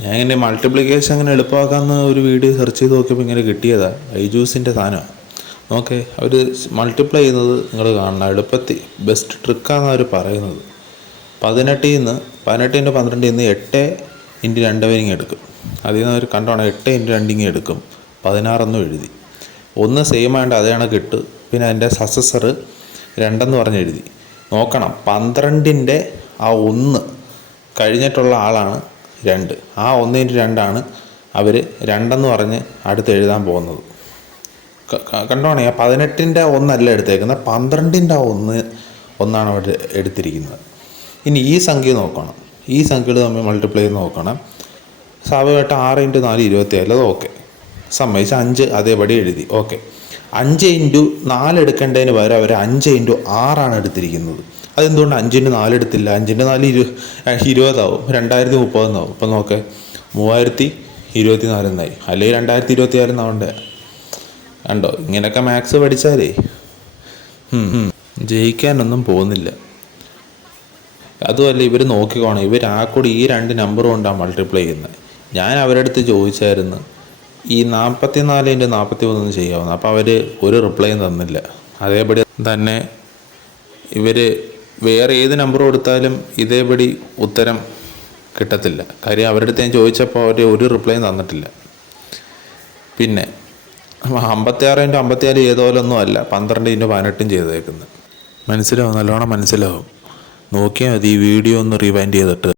ഞാൻ ഇങ്ങനെ മൾട്ടിപ്ലിക്കേഷൻ അങ്ങനെ എളുപ്പമാക്കാവുന്ന ഒരു വീഡിയോ സെർച്ച് ചെയ്ത് നോക്കിയപ്പോൾ ഇങ്ങനെ കിട്ടിയതാണ്. ഐജൂസിൻ്റെ സാധനമാണ്. നോക്കേ, അവർ മൾട്ടിപ്ലൈ ചെയ്യുന്നത് നിങ്ങൾ കാണണം. എളുപ്പത്തിൽ ബെസ്റ്റ് ട്രിക്കാണെന്ന് അവർ പറയുന്നത്. 18 × 12 8 × 2 വരിങ്ങ് എടുക്കും. അതിൽ നിന്ന് അവർ കണ്ടോണം 8 × 2 എടുക്കും. 16 എന്നും എഴുതി. ഒന്ന് സെയിം ആയതുകൊണ്ട് അതേ കണക്ക്. പിന്നെ അതിൻ്റെ സക്സസർ 2 പറഞ്ഞ് എഴുതി. നോക്കണം, 12ൻ്റെ ആ 1 കഴിഞ്ഞിട്ടുള്ള ആളാണ് 2. ആ 1 × 2 അവർ 2 പറഞ്ഞ് അടുത്ത് എഴുതാൻ പോകുന്നത്. കണ്ടോണേ, 18ൻ്റെ 1 അല്ല എടുത്തേക്കുന്നത്, 12ൻ്റെ 1 അവർ എടുത്തിരിക്കുന്നത്. ഇനി ഈ സംഖ്യ നോക്കണം. ഈ സംഖ്യകൾ തമ്മിൽ മൾട്ടിപ്ലൈ ചെയ്ത് നോക്കണം. സ്വാഭാവികമായിട്ട് 6 × 4 27. അത് ഓക്കെ, സമ്മതിച്ച് 5 അതേപടി എഴുതി. ഓക്കെ, 5 × 4 എടുക്കേണ്ടതിന് പകരം അവർ 5 × 6 എടുത്തിരിക്കുന്നത്. അതെന്തുകൊണ്ട് 5 × 4 എടുത്തില്ല? 5 × 4 20 ആവും, 2030 എന്നാവും. ഇപ്പം നോക്കേ, 3024 എന്നായി, അല്ലെങ്കിൽ 2024 എന്നാവണ്ടേ. കണ്ടോ, ഇങ്ങനെയൊക്കെ മാത്സ് പഠിച്ചാലേ ജയിക്കാനൊന്നും പോകുന്നില്ല. അതുമല്ല, ഇവർ നോക്കിക്കോണം, ഇവർ ആ കൂടി ഈ 2 നമ്പർ കൊണ്ടാണ് മൾട്ടിപ്ലൈ ചെയ്യുന്നത്. ഞാൻ അവരുടെ അടുത്ത് ചോദിച്ചായിരുന്നു ഈ 44 × 41 ചെയ്യാവുന്ന. അപ്പോൾ അവർ ഒരു റിപ്ലൈയും തന്നില്ല. അതേപടി തന്നെ ഇവർ വേറെ ഏത് നമ്പർ കൊടുത്താലും ഇതേപടി ഉത്തരം കിട്ടത്തില്ല. കാര്യം അവരുടെ അടുത്ത് ഞാൻ ചോദിച്ചപ്പോൾ അവർ ഒരു റിപ്ലൈയും തന്നിട്ടില്ല. പിന്നെ 56 × 54 ചെയ്തോലൊന്നും അല്ല 12 × 18 ചെയ്തേക്കുന്നത്. മനസ്സിലാവും, നല്ലോണം മനസ്സിലാവും. നോക്കിയാൽ മതി ഈ വീഡിയോ ഒന്ന് റിവൈൻഡ് ചെയ്തിട്ട്.